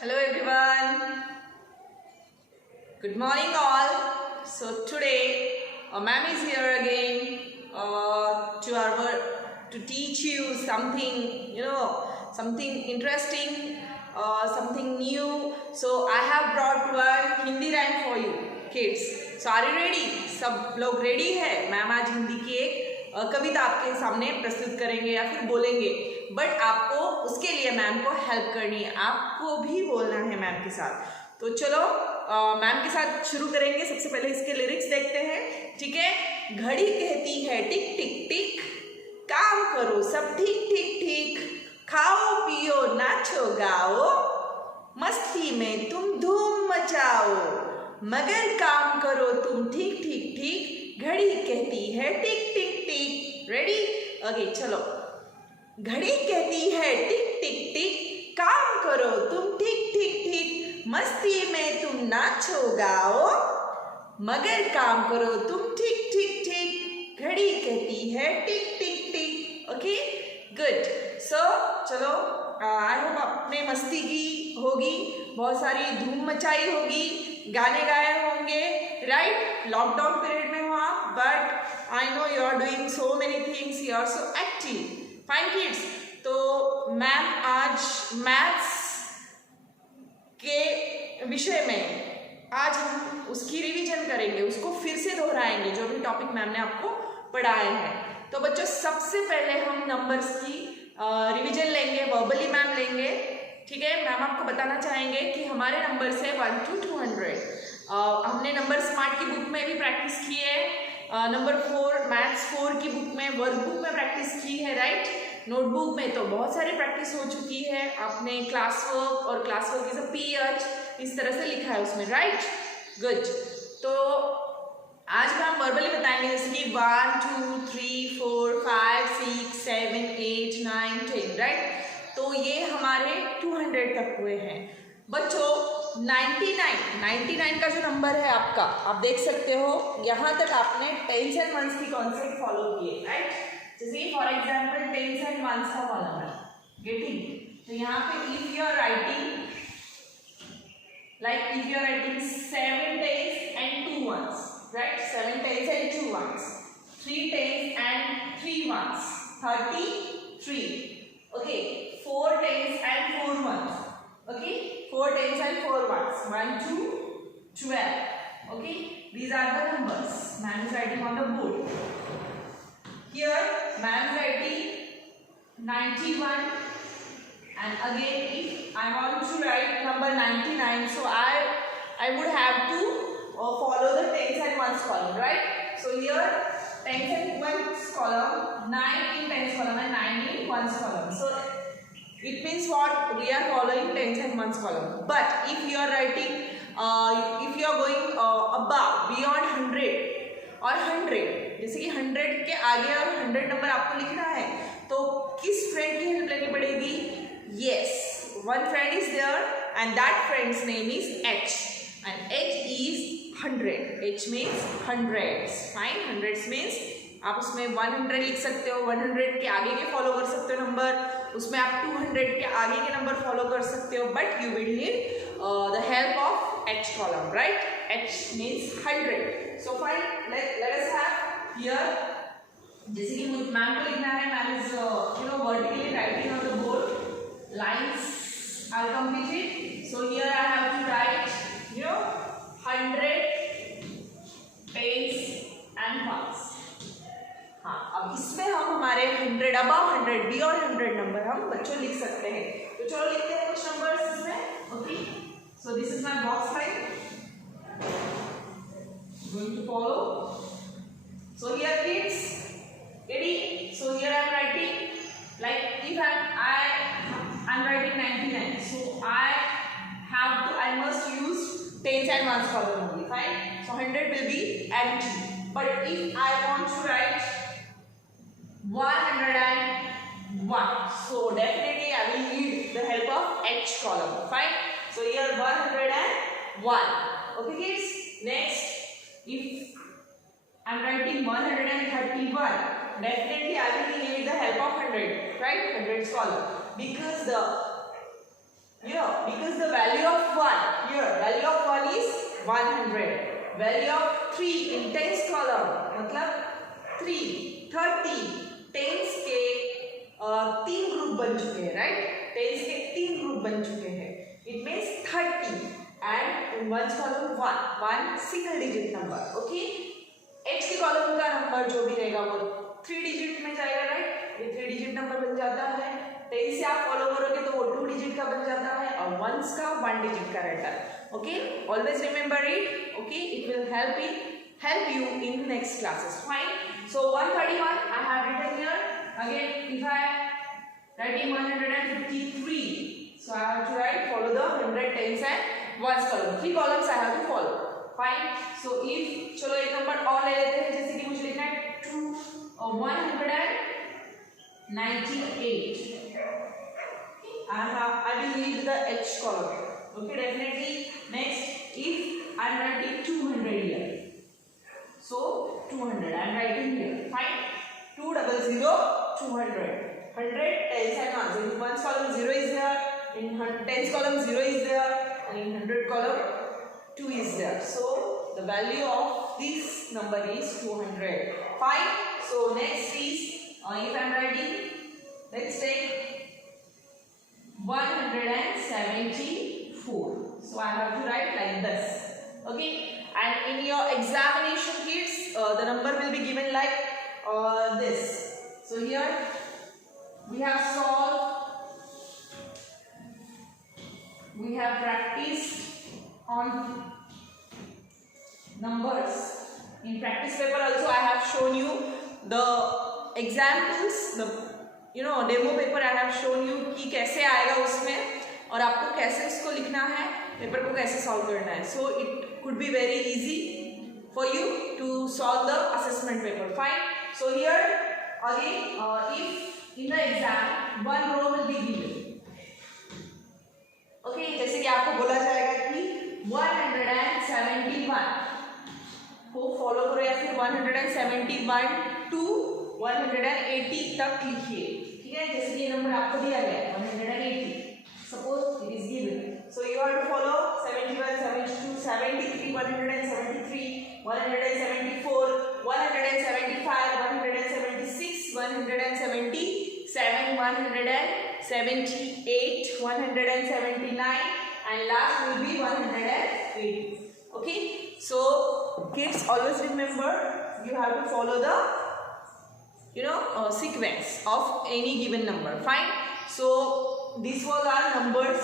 Hello everyone. Good morning all. So today ma'am is here again to teach you something, something interesting, something new. So I have brought one Hindi rhyme for you kids. So are you ready? सब लोग ready है? Ma'am आज हिंदी की एक कविता आपके सामने प्रस्तुत करेंगे या फिर बोलेंगे, बट आपको उसके लिए मैम को हेल्प करनी है, आपको भी बोलना है मैम के साथ। तो चलो मैम के साथ शुरू करेंगे। सबसे पहले इसके लिरिक्स देखते हैं, ठीक है। घड़ी कहती है टिक टिक टिक, काम करो सब ठीक ठीक ठीक, खाओ पियो नाचो गाओ, मस्ती में तुम धूम मचाओ, मगर काम करो तुम ठीक ठीक ठीक, घड़ी कहती है टिक टिक टिक। रेडी? ओके चलो। घड़ी कहती है टिक टिक टिक, काम करो तुम ठीक ठीक ठीक, मस्ती में तुम नाचो गाओ, मगर काम करो तुम ठीक ठीक ठीक, घड़ी कहती है टिक टिक टिक। Okay good. सो चलो, आई होप आपने मस्ती की होगी, बहुत सारी धूम मचाई होगी, गाने गाए होंगे, राइट? लॉकडाउन पीरियड में हो आप, but I know you are doing so many things, you are so active. Fine kids. तो मैम आज मैथ्स के विषय में आज हम उसकी रिवीजन करेंगे, उसको फिर से दोहराएंगे जो भी टॉपिक मैम ने आपको पढ़ाए हैं। तो बच्चों सबसे पहले हम नंबर्स की रिवीजन लेंगे, वर्बली मैम लेंगे, ठीक है। मैम आपको बताना चाहेंगे कि हमारे नंबर से 1 to 200 हमने नंबर स्मार्ट की बुक में भी प्रैक्टिस की है, नंबर 4 मैथ्स 4 की बुक में, वर्कबुक में प्रैक्टिस की है, राइट? नोटबुक में तो बहुत सारी प्रैक्टिस हो चुकी है, आपने क्लास वर्क और class work is a PH इस तरह से लिखा है उसमें, राइट? गुड। तो आज हम वर्बली बताएंगे, जैसे कि 1 2 3 4 5 6 7 8 9 10, राइट? तो ये हमारे 200 तक हुए हैं बच्चों। 99 का जो नंबर है आपका, आप देख सकते हो यहाँ तक आपने टेंस एंड वंस की कॉन्सेप्ट फॉलो किए, राइट? जैसे for example tens and ones का वाला नंबर गेटिंग, तो यहाँ पे if you are writing like if you are writing 7 tens and 2 ones, right? 7 tens and 2 ones, 3 tens and 3 ones, 33. Okay, 4 tens and 4 ones. Okay, 4 tens and 4 ones, 1 to 12. Okay, these are the numbers man is writing on the board. Here man is writing 91. And again, if I want to write number 99, so I would have to follow the tens and ones column, right? So here tens and ones column, 9 in tens column and 9 in ones column. So it means what? We are following tens and ones column. But if you are writing, if you are going above, beyond 100 or 100, जैसे कि 100 के आगे और 100 number आपको लिखना है, तो किस फ्रेंड की हेल्प लेनी पड़ेगी? Yes, one friend is there and that friend's name is H, and H is 100. H means hundreds. Fine, hundreds means आप उसमें 100 लिख सकते हो, 100 के आगे के फॉलो कर सकते हो नंबर, उसमें आप 200 के आगे के नंबर फॉलो कर सकते हो, but you will need the help of H column, right? H means 100. So fine, let us have here, जैसे कि मैम को लिखना है, ma'am is vertically writing on the board. Lines are completed. So here I have to write 100 tens and ones. हाँ, अब इसमें हम हमारे 100 above 100 beyond 100 नंबर हम बच्चों लिख सकते हैं। तो चलो लिखते हैं कुछ नंबर्स इसमें। Okay, so this is my box line. Going to follow. So here kids, ready? So here I am writing, like if I'm writing 99, so I must use tens and ones column only, fine? So 100 will be empty. But if I want to write 101, so definitely I will need the help of H column, fine? So here 101. Okay kids? Next, if I'm writing 131, definitely I will need the help of 100, right? 100's column, because the You know, because the value of 1 here, value of 1 is 100. Value of 3 in tens column मतलब 3, 30. Tense के 3 group बन चुके हैं, right? Tense के 3 group बन चुके हैं. It means 30 and in ones column 1 single digit number. Okay? H के कॉलम का नंबर जो भी रहेगा वो 3 डिजिट में जाएगा, राइट? ये 3 डिजिट नंबर बन जाता है. टेन से आप फॉलो करोगे तो वो 2 डिजिट का बन जाता है और वंस का 1 डिजिट का रहता है. Okay, always remember it. Okay, it will help you in next classes. Fine. So 131 I have written here. Again, if I writing 153, so I have to follow the 100, tens and ones column. 3 columns I have to follow. Fine. So if चलो एक number और ले लेते हैं, जैसे कि मुझे लिखना है 198. I will leave the H column. Okay, definitely. Next, if I am writing 200 here, so 200 I am writing here. Fine. 200, 200. 100 tens and ones. In ones column 0 is there. In tens column 0 is there, and in 100 column 2 is there. So the value of this number is 200. Fine. So next is if I am writing, let's take 174. So I have to write like this. Okay. And in your examination kids, the number will be given like this. So here we have solved, we have practiced on numbers. In practice paper also I have shown you the examples, the demo paper I have shown you कि कैसे आएगा उसमें और आपको कैसे उसको लिखना है, पेपर को कैसे सॉल्व करना है. So it could be very easy for you to solve the assessment paper. Fine. So here again if in the exam 1 row will be given. Okay, जैसे कि आपको बोला जाएगा कि 171 को फॉलो करो या फिर 171 टू 180 तक लिखिए. ठीक है, जैसे कि ये नंबर आपको दिया गया है 180. Suppose it is given, so you have to follow 71, 72, 73, 173, 174, 175, 176, 177, 178, 179, and last will be 180. Okay, so kids, always remember you have to follow the sequence of any given number. Fine. So this was our numbers.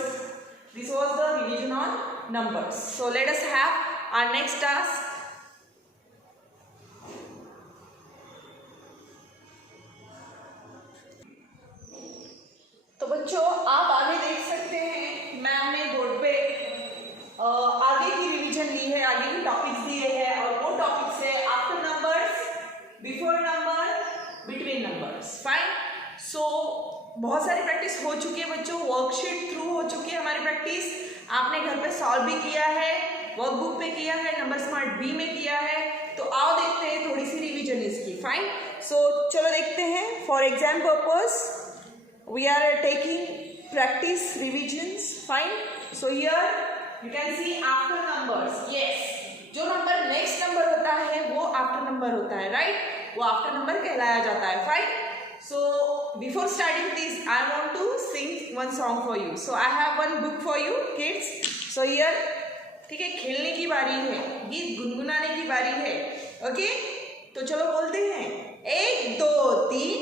This was the revision on numbers. So let us have our next task. तो बच्चों आप आगे देख सकते हैं, ma'am ने board पे आगे की रिवीजन ली है, आगे की टॉपिक्स दिए हैं और वो टॉपिक्स है after numbers, before number, between numbers. Fine. So बहुत सारी प्रैक्टिस हो चुकी है बच्चों, वर्कशीट थ्रू हो चुकी है हमारी प्रैक्टिस. आपने घर पे सॉल्व भी किया है, वर्कबुक पे किया है, नंबर स्मार्ट बी में किया है. तो आओ देखते हैं थोड़ी सी रिवीजन इसकी. फाइन. सो चलो देखते हैं. For exam purpose we are taking practice revisions. Fine. So here you can see after numbers. Yes, जो नंबर नेक्स्ट नंबर होता है वो आफ्टर नंबर होता है, राइट? वो आफ्टर नंबर कहलाया जाता है. Fine. So before starting this, I want to sing one song for you. So I have one book for you, kids. So here, ठीक है, खेलने की बारी है, गीत गुनगुनाने की बारी है. ओके, तो चलो बोलते हैं. 1 2 3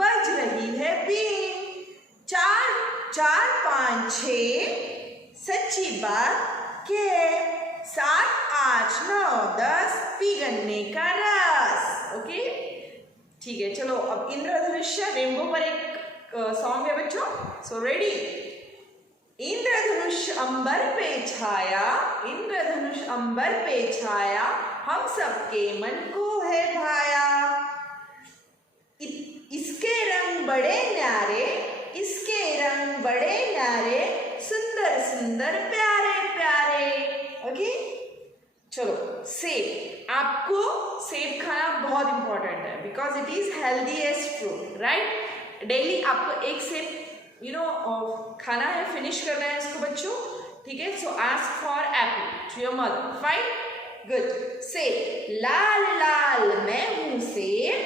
बज रही है बीन, 4 4 5 6 सच्ची बात के, 7 8 9 10 पी गन्ने का रस. ओके, ठीक है. चलो अब इंद्रधनुष्य रेनबो पर एक सॉन्ग है बच्चों. So ready. इंद्रधनुष अंबर पे छाया, इंद्रधनुष अंबर पे छाया, हम सबके मन को है भाया. इसके रंग बड़े न्यारे, इसके रंग बड़े न्यारे, सुंदर सुंदर प्यारे प्यारे. ओके, चलो. सेब, आपको सेब खाना बहुत इंपॉर्टेंट है because it is healthiest fruit, right? Daily आपको एक सेब खाना है, फिनिश करना है इसको बच्चों, ठीक है। So ask for apple to your mother, fine, good. से लाल लाल मैं हूँ सेब,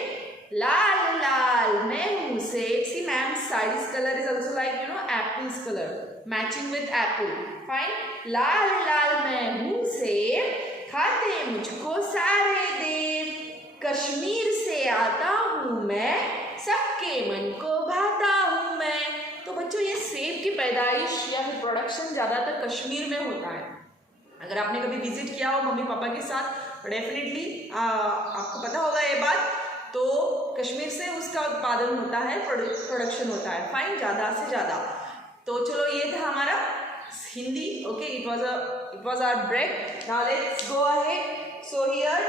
लाल लाल मैं हूँ सेब। See ma'am sari's colour is also like apple's colour, matching with apple, fine. लाल लाल मैं हूँ सेब, खाते मुझको सारे देव, कश्मीर से आता हूँ मैं, सबके मन को भाता हूँ मैं। तो बच्चों ये सेब की पैदाइश या फिर प्रोडक्शन ज़्यादातर कश्मीर में होता है। अगर आपने कभी विजिट किया हो मम्मी पापा के साथ, डेफिनेटली आपको पता होगा ये बात। तो कश्मीर से उसका उत्पादन होता है, प्रोडक्शन होता है, फाइन, ज़्यादा से ज़्यादा। तो चलो ये था हमारा Hindi, okay. It was our break. Now let's go ahead. So here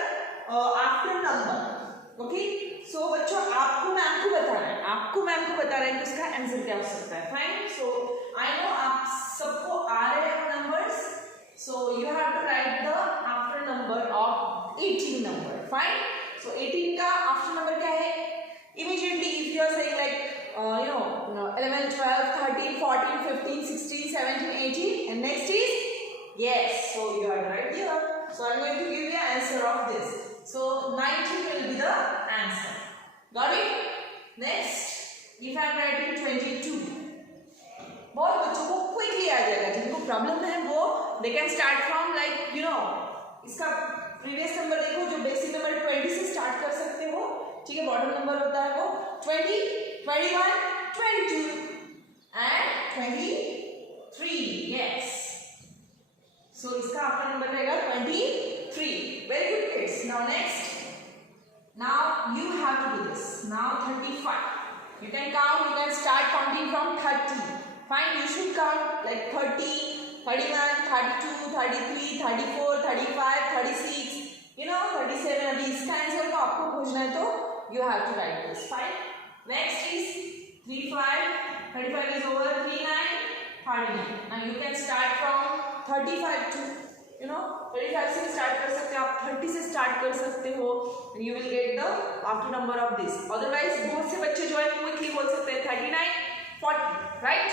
after number, okay. So बच्चों आपको मैम को बताना है कि उसका आंसर क्या हो सकता है, फाइन। सो आई नो आप सबको आ रहे हैं numbers, so you have to write the after number of 18 number, fine. So 18 का आफ्टर नंबर क्या है? Immediately if you are saying like 11, 12, 13, 14, 15, 16, 17, 18 and next is yes, so you are right here. So I'm going to give you an answer of this. So 19 will be the answer. Got it? Next, if I'm writing 22, बहुत बच्चों को quickly आ जाएगा। जिनको problem है वो they can start from like इसका previous number देखो, जो बेसिक नंबर 20 से स्टार्ट कर सकते हो, ठीक है। बॉटम नंबर होता है वो 20, 21, 22 and 23, yes. So इसका आपका नंबर रहेगा 23. Very good kids. Now next. Now you have to do this. Now 35. You can count. You can start counting from 30. Fine. You should count like 30, 31, 32, 33, 34, 35, 36. 37. अभी इसका answer तो आपको खोजना है तो you have to write this. Fine. Next is 35. 35 is over. 39, 39. Now you can start from 35 to 35 से start कर सकते हो आप, 30 से स्टार्ट कर सकते हो, you will get the after number of this. Otherwise बहुत से बच्चे जो है क्विकली बोल सकते हैं 39, 40, right?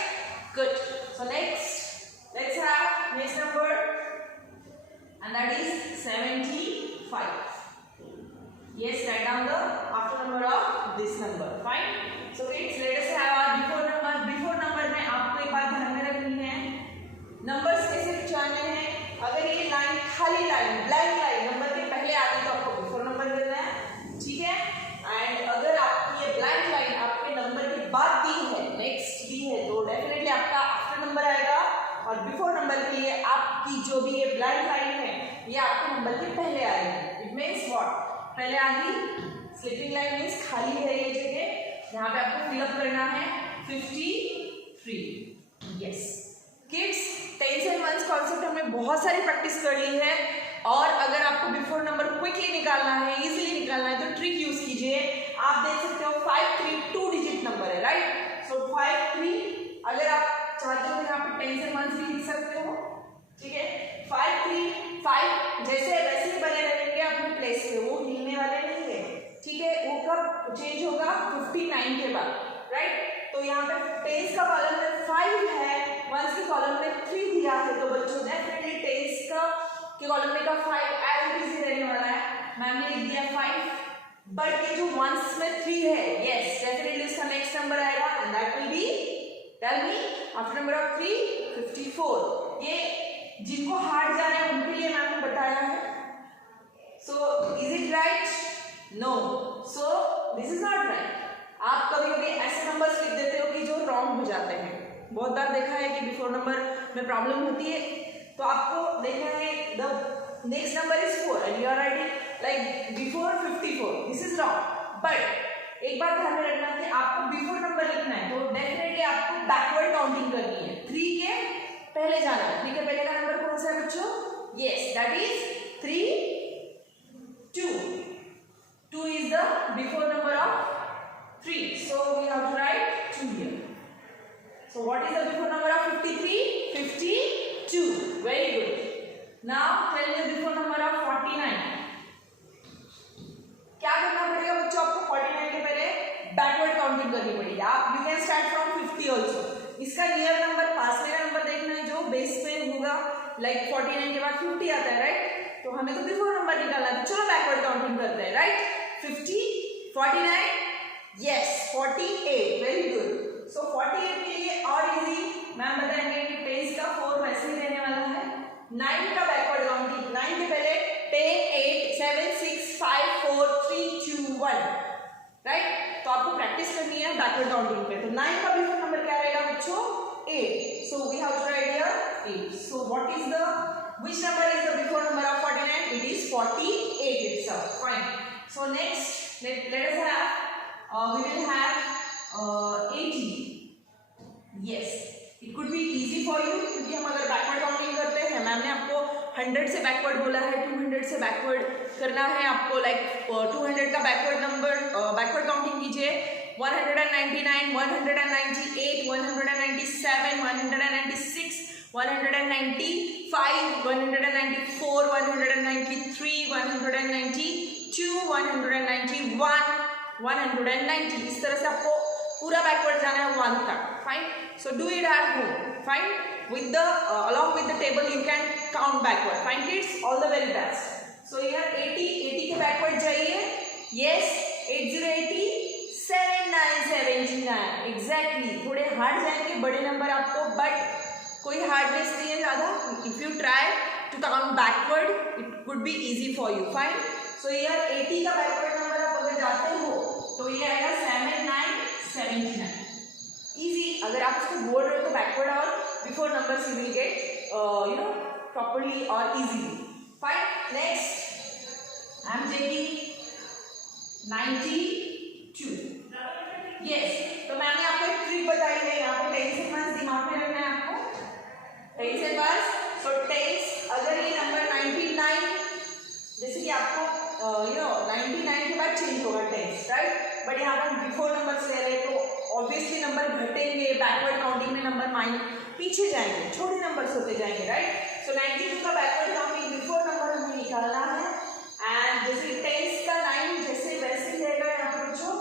Good. So next let's have next number and that is 75. Yes, write down the after number of this number. Fine. So kids, let us have our before number. Before number में आपको एक बात ध्यान में रखनी है, numbers कैसे पहचानने हैं। अगर ये लाइन खाली लाइन ब्लैंक लाइन नंबर के पहले आ गई तो आपको बिफोर नंबर देना है, ठीक है। एंड अगर आपकी ये ब्लैंक लाइन आपके नंबर के बाद दी है, नेक्स्ट दी है, तो डेफिनेटली आपका आफ्टर नंबर आएगा। और बिफोर नंबर के लिए आपकी जो भी ये ब्लैंक लाइन है ये आपके नंबर के पहले आएगी। It means what? पहले आ गई स्लीपिंग लाइन, मीन्स खाली है ये जगह, यहाँ पे आपको फिलअप करना है 53. Yes kids, tens and ones concept हमने बहुत सारी प्रैक्टिस कर ली है। और अगर आपको बिफोर नंबर क्विकली निकालना है, इजीली निकालना है, तो ट्रिक यूज कीजिए। आप देख सकते हो 53 2 डिजिट नंबर है, राइट। सो 53 अगर आप चाहते हो यहाँ पे टेंस एंड वंस भी लिख सकते हो, ठीक है। 5 3 5 जैसे वैसे बने रहेंगे अपने प्लेस पे, वो हिलने वाले नहीं है, ठीक है। वो कब चेंज होगा? 59 के बाद, राइट। तो यहाँ पे टेंस का कॉलम में 5 है, वंस के कॉलम में 3 दिया है, तो बच्चों डेफिनेटली टेंस का के कॉलम में का 5 एज इट इज रहने वाला है। मैम ने लिख दिया 5, बट ये जो वंस में 3 है, यस डेफिनेटली इसका नेक्स्ट नंबर आएगा and that will be, tell me, after number of 3 54. ये जिनको हार्ड जा रहे हैं उनके लिए मैम ने बताया है। So is it right? No, so this is not right. आप कभी कभी ऐसे नंबर्स लिख देते हो कि जो रॉन्ग हो जाते हैं। बहुत बार देखा है कि बिफोर नंबर में प्रॉब्लम होती है, तो आपको देखना है the next number is 4 and you are writing like before 54, this is wrong. But एक बात ध्यान में रखना कि आपको बिफोर नंबर लिखना है तो डेफिनेटली आपको बैकवर्ड काउंटिंग करनी है, 3 के पहले जाना है। 3 के पहले का नंबर कौन सा है बच्चों? Yes, that is 3 2. 2 is the before number of 3, so we have to write 2 here. So what is the before number of 53? 52. Very good. Now tell me the before number of 49. क्या करना पड़ेगा बच्चों? आपको 49 के पहले बैकवर्ड काउंटिंग करनी पड़ेगी। या you can start from 50 also. इसका नियर नंबर, पास में का नंबर देखना है जो बेस पे होगा, लाइक 49 के बाद 50 आता है, राइट? तो हमें तो बिफोर नंबर निकालना है, तो चलो बैकवर्ड काउंटिंग करते हैं, right? 50, 49, yes 48, very good. So 48 के लिए और इजी मैम बताएंगे कि 10 का 4 वैसे ही रहने वाला है। 9 का बैकवर्ड काउंटिंग, 9 के पहले 10, 8, 7, 6, 5, 4, 3, 2, 1, राइट? तो आपको प्रैक्टिस करनी है बैकवर्ड काउंटिंग पे। तो 9 का बिफोर नंबर क्या रहेगा बच्चों? 8. So we have to write here 8. So which number is the before number of 49? It is 48 itself. Fine. So next, let us have, we will have 80. Yes, it could be easy for you क्योंकि हम अगर backward counting करते हैं, ma'am ने आपको 100 से backward बोला है, 200 से बैकवर्ड करना है आपको, लाइक 200 का बैकवर्ड नंबर, बैकवर्ड काउंटिंग कीजिए। 199, 198, 197, 196, 195, 194, 193, 192, 191, 190। इस तरह से आपको पूरा बैकवर्ड जाना है 1 तक। Fine, so do it at home. Fine, with the along with the table you can count backward. Fine kids, all the very best. So here 80 के बैकवर्ड जाइए। Yes, 80, 79, exactly. थोड़े हार्ड जाएंगे बड़े नंबर आपको, but कोई hardness नहीं है ज़्यादा। If you try to count backward it could be easy for you. Fine, so here 80 का बैकवर्ड नंबर आप अगर जाते हो तो ये आएगा 79। इजी, अगर आप इसको बोल रहे हो तो बैकवर्ड और before numbers you will get properly और easily. Fine, next I am taking 92। Yes, तो मैंने आपको एक ट्रिक बताई है, यहाँ पे टेंस एंड वंस दिमाग में रखना है आपको। Tens and ones, so tens, अगर ये नंबर 99, जैसे कि आपको 99 के बाद चेंज होगा टेंस, राइट? बट यहाँ पर बिफोर नंबर ले रहे तो ऑब्वियसली नंबर घटेंगे, बैकवर्ड काउंटिंग में नंबर पीछे जाएंगे, छोटे नंबर होते जाएंगे, राइट? सो 92 का बैकवर्ड काउंटिंग बिफोर नंबर हमें निकालना है। एंड जैसे टेंस का 9 जैसे वैसे ही रहेगा यहाँ पर बच्चों,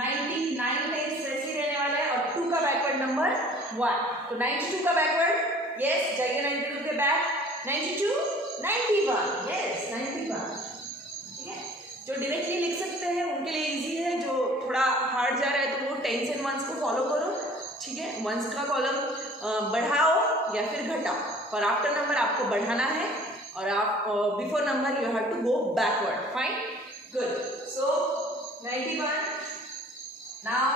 99 टेंस वैसे ही रहने वाला है, और 2 का बैकवर्ड नंबर 1। तो 92 का बैकवर्ड, यस, जाइए 92 के बैक, 92, 91, यस 91। ठीक है, जो डायरेक्टली लिख सकते हैं उनके लिए इजी है, जो थोड़ा हार्ड जा रहा है तो वो टेंस एंड वंस को फॉलो करो। ठीक है, वंस का कॉलम बढ़ाओ या फिर घटाओ, पर आफ्टर नंबर आपको बढ़ाना है और आप before number you have to go backward. Fine, good. So 91, now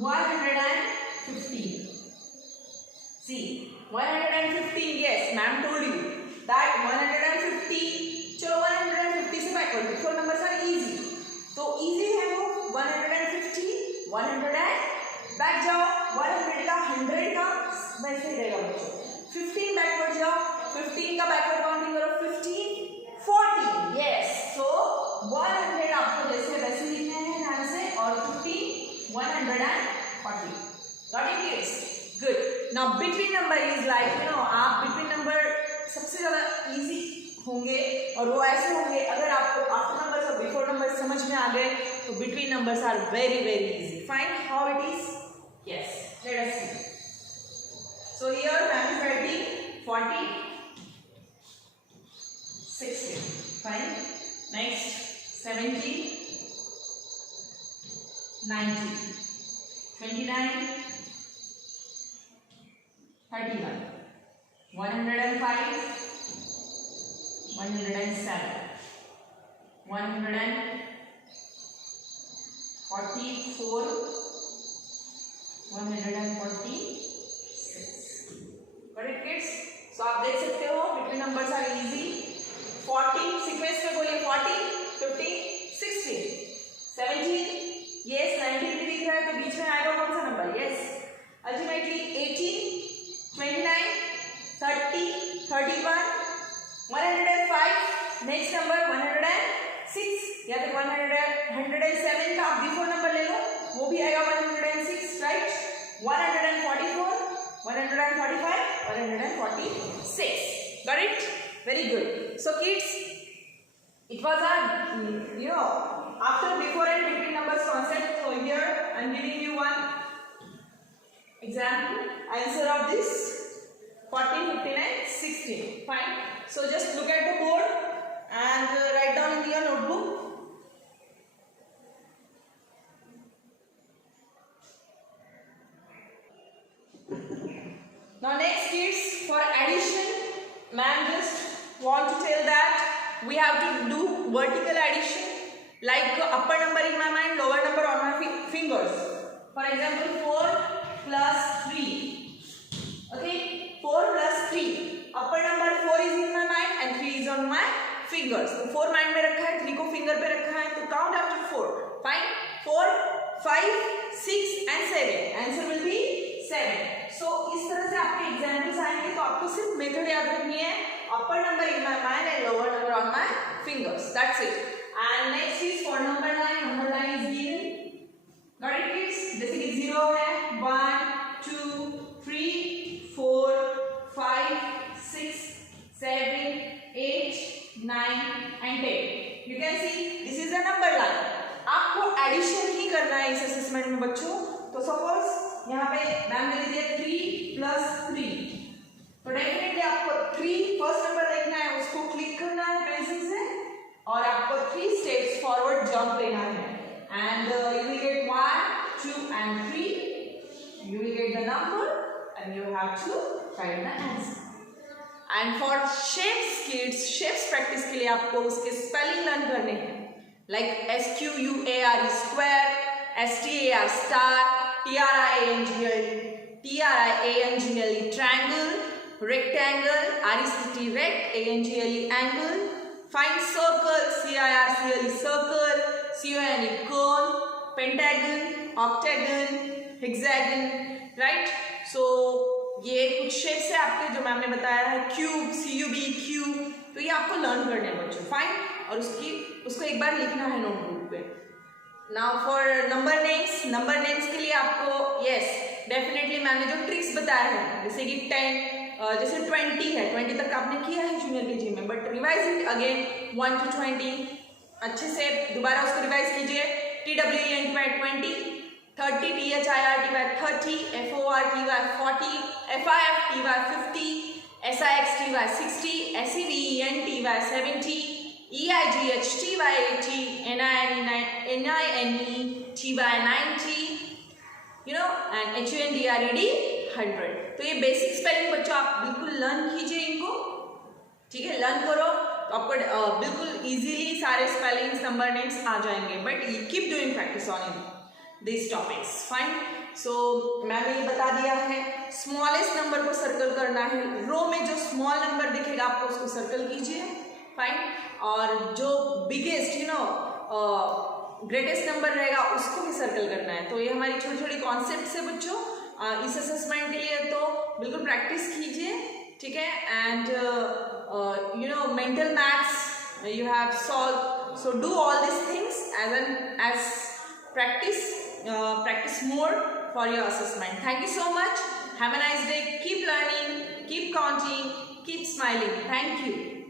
115। See 115, yes ma'am told you that 150, चलो 150 से backward, before numbers are easy, तो इजी है वो 150, 100 बैक जाओ, 100 का 100 का वैसे ही रहेगा बच्चों। 15 बैकवर्ड जाओ, 15 का बैकवर्ड काउंटिंग करो, 15, 40, यस। सो 100 आपको जैसे वैसे लिखने हैं ध्यान से, और 15, 140। Got it kids? Good. Now between number is like आप बिटवीन नंबर सबसे ज्यादा इजी होंगे, और वो ऐसे होंगे अगर आपको आफ्टर नंबर्स और बिफोर नंबर्स समझ में आ गए तो between numbers are very very easy. Fine, how it is? Yes, let us see. So here ma'am is writing 40, 60, fine. Next 70, 90, 29, 31, 105, 107, 144, 146। Got it kids? So आप देख सकते हो between numbers are easy. 40 sequence में बोलिए, 40, 50, 60, 70, यस 90 भी दिख रहा है तो बीच में आएगा कौन सा number? Yes, ultimately 18, 29, 30, 31, 105, next number 106 या फिर 107 का आप बिफोर नंबर ले लो, वो भी आएगा 106, right? 144, 145, 146. Got it? Very good. So kids, it was a after before and between numbers concept. So here I am giving you one Example, answer of this 14, 15 and 16. Fine. So just look at the board and write down in your notebook. Now next is for addition. Ma'am just want to tell that we have to do vertical addition, like upper number in my mind, lower number on my fingers. For example, 4 plus 3. Okay, 4 plus 3. Upper number 4 is in my mind and 3 is on my fingers. तो 4 mind में रखा है, 3 को finger पे रखा है, तो count after 4. Fine. 4, 5, 6 and 7. Answer will be 7. So इस तरह से आपके examples आएंगे, तो आपको सिर्फ method याद रखनी है. Upper number in my mind and lower number on my fingers. That's it. And next is for number line. Number line is given. Got it, kids? जैसे कि 0 है, 1, 2, 3, 4, 5, 6, 7, 8, 9 and 10. You can see this is a number line. आपको addition ही करना है इस assessment में बच्चों. तो suppose यहाँ पे मैम ने दिया 3 plus 3. तो डेफिनेटली आपको 3 फर्स्ट नंबर देखना है, उसको क्लिक करना है पेंसिल से और आपको 3 स्टेप्स फॉरवर्ड जंप लेना है. And you will get 1, 2 and 3. You will get the number and you have to write the answer. And for shapes kids, shapes practice के लिए आपको उसके spelling learn करने हैं. Like SQUARE square, STAR star, TRIANGLE triangle, rectangle, RECT rect, ANGLE angle. Find circle, CIRCLE circle, CONE cone, pentagon, octagon, hexagon, right? So ये कुछ shapes है आपके जो मैम ने बताया है. क्यूब, CUB क्यूब, तो ये आपको लर्न करने हैं बच्चों. फाइन. और उसको एक बार लिखना है नोटबुक पे. नाउ फॉर नंबर नेम्स के लिए आपको यस डेफिनेटली मैम ने जो ट्रिक्स बताया है, जैसे कि 10 जैसे 20 है, 20 तक आपने किया है जूनियर केजी में, but revise it again 1 to 20 अच्छे से दोबारा उसको रिवाइज कीजिए. TWENT by 20, 30 THIRT by 30, FORT by 40, FIFT by 50, SIXT by 60, SEVENT by 70, EIGHT by 80, NINET by 90, you know, and HUNDRED 100. तो ये बेसिक स्पेलिंग बच्चों आप बिल्कुल लर्न कीजिए इनको. ठीक है, लर्न करो तो आपको बिल्कुल इजीली सारे स्पेलिंग्स नंबर नेम्स आ जाएंगे. But keep doing practice on this topics. Fine. So मैंने ये बता दिया है. स्मॉलेस्ट नंबर को सर्कल करना है. रो में जो स्मॉल नंबर दिखेगा आपको उसको सर्कल कीजिए. फाइन. और जो बिगेस्ट ग्रेटेस्ट नंबर रहेगा उसको भी सर्कल करना है. तो ये हमारी छोटी छोटी कॉन्सेप्ट्स है बच्चों इस असेसमेंट के लिए, तो बिल्कुल प्रैक्टिस कीजिए. ठीक है. And you know, mental maths you have solved, so do all these things as practice more for your assessment. Thank you so much. Have a nice day. Keep learning, keep counting, keep smiling. Thank you.